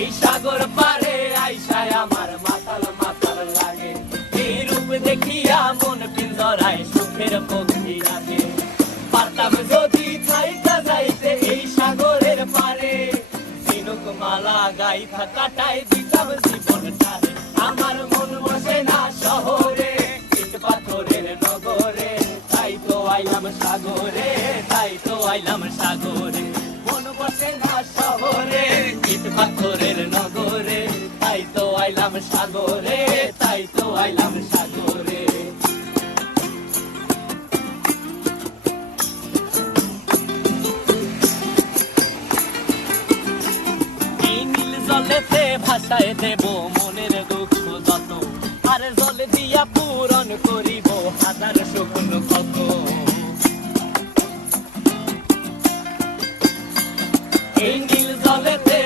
এই সাগর পারে আইসায় আমার মাতাল মাতাল লাগে, এই রূপ দেখিয়া মন পিঞ্জরায় সুখের পক্ষী রাখে। পারতাম যদি থাইকা যাইতে এই সাগরের পারে, ঝিনুক মালা গাইথা কাটাই দিতাম জীবনটারে। আমার মন বসে না শহরে, ইট পাথরের নগরে, তাই তো আইলাম সাগরে, তাই তো আইলাম সাগরে। মন বসে না শহরে, ইট পাথরের নগরে, তাই তো আইলাম সাগরে, তাই তো আইলাম সাগরে। এই নীল জলেতে ভাসায় দেব মনের দুঃখ যত, আর জলে দিয়া পূরণ করিব হাজার স্বপ্ন কত। এই নীল জলেতে